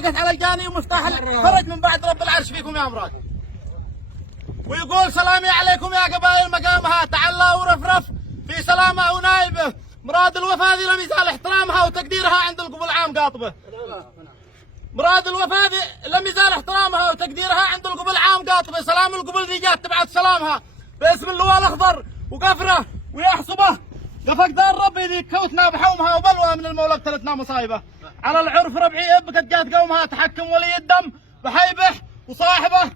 ضاقت على الجاني ومفتاح الفرج من بعد رب العرش فيكم يا امراض. ويقول سلامي عليكم يا قبائل مقامها، تعلى ورفرف في سلامه ونايبه، مراد الوفاة ذي لم يزال احترامها وتقديرها عند القبل عام قاطبه. مراد الوفاة ذي لم يزال احترامها وتقديرها عند القبل عام قاطبه. سلام القبل ذي جات تبعت سلامها باسم اللواء الاخضر وقفره ويحصبه، قفك دار ربي ذي كوتنا بحومها وبلوى من المولى ابتلتنا مصايبه. على العرف ربعي ابكت جات قومها، تحكم ولي الدم بحيبه وصاحبه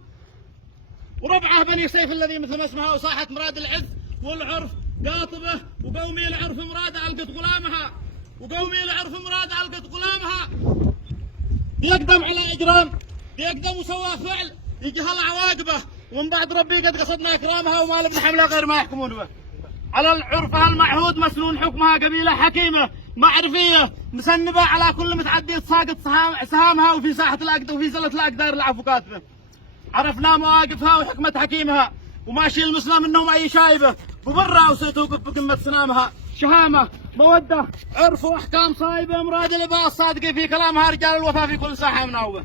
وربعه بني سيف الذي مثل ما اسمها، وصاحت مراد العز والعرف قاطبه، وقومي العرف مراد علقت غلامها، وقومي العرف مراد علقت غلامها. بيقدم على اجرام، بيقدم وسوى فعل يجهل عواقبه، ومن بعد ربي قد قصدنا اكرامها وما لبن حملها غير ما يحكمون به. على العرف المعهود مسنون حكمها، قبيله حكيمه معرفيه مسنبه على كل متعدي ساقط سهامها، وفي ساحه العقد وفي زله الاقدار العفو كاتبه. عرفنا مواقفها وحكمه حكيمها، وماشي المسلم منهم اي شايبه، ببرها وستوقف بقمه سنامها. شهامه موده عرف واحكام صايبه، مراد لباس صادقه في كلامها، رجال الوفاء في كل ساحه مناوبه.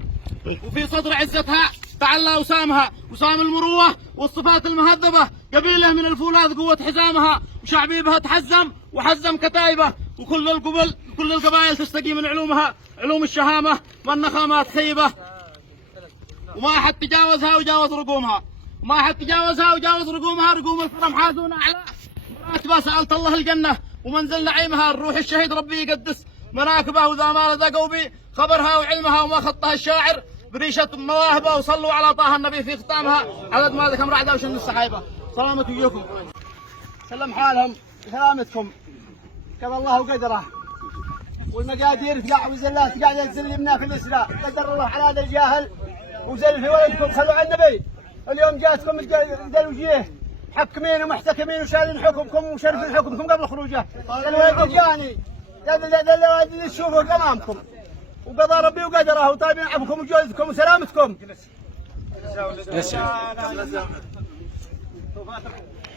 وفي صدر عزتها تعلى وسامها، وسام المروه والصفات المهذبه، قبيله من الفولاذ قوه حزامها، وشعبيبها تحزم وحزم كتايبه. وكل القبل كل القبائل تستقي من علومها، علوم الشهامه والنخامات خيبه، وما حد تجاوزها وجاوز رقومها، وما حد تجاوزها وجاوز رقومها. رقوم الكرم حازون اعلى مراتبه، سالت الله الجنه ومنزل نعيمها. الروح الشهيد ربي يقدس مناكبه، وذا ما لذقوا بي خبرها وعلمها، وما خطها الشاعر بريشه مواهبه. وصلوا على طه النبي في ختامها، عدد ما ذكر رعده وشن السحايبه. سلامة وياكم، سلم حالهم سلامتكم، كذا الله وقدره، والمقادير تقع وزلات قاعده تزل منا في الاسراء. قدر الله على هذا الجاهل وزل في ولدكم. خلوا على النبي، اليوم جاتكم رجال وجيه محكمين ومحتكمين وشايلين حكمكم ومشرفين حكمكم قبل خروجه. الولد الجاني الولد اللي تشوفوه امامكم، وقضى ربي وقدره، وطيبين عفوكم وجوزكم وسلامتكم.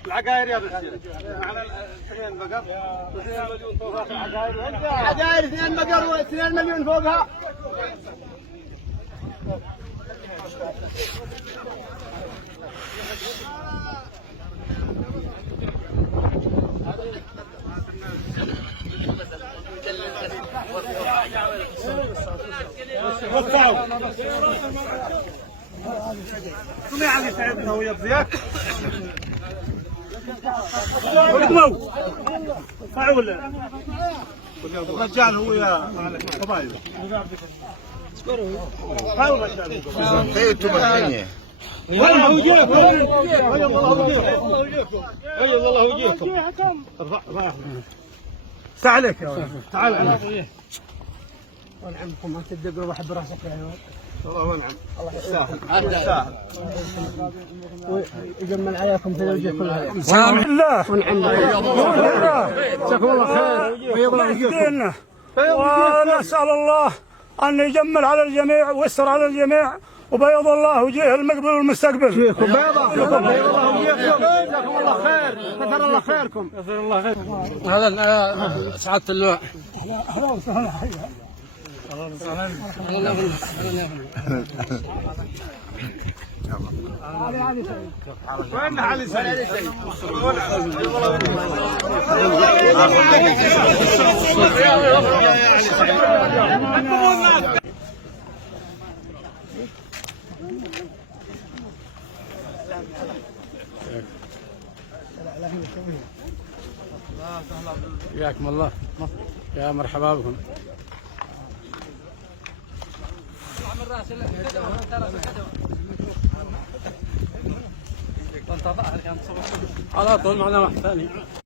العقاير يا بخير على 2 بقر و2 مليون فوقها العقاير. العقاير 2 بقر و2 مليون فوقها. وقعوا كم يعني سعدنا ويا بزياك اقدموا فعوا الرجال هو يا قبائل فعوا الرجال خيرتم الدنيا. والله وجيهكم، بيض الله وجيهكم، بيض الله وجيهكم. ارفع تعالك يا ولد، تعال ونعمكم. انت تدقوا واحد براسك يا ولد. الله ونعم، الله يستاهل ويجمل عليكم في وجهكم كلها. سلام الله ونعم الله، جزاكم الله خير. بيض الله وجيهكم، ونسأل الله أن يجمل على الجميع ويستر على الجميع، وبيض الله وجيه المقبل والمستقبل. بيض الله وجيهكم، جزاكم الله خير، كثر الله خيركم. كثر الله خيركم. هذا سعادة اللواء. أهلا وسهلا. وين علي سعيد؟ حياكم الله، يا مرحبا بكم. على طول معنا واحد ثاني.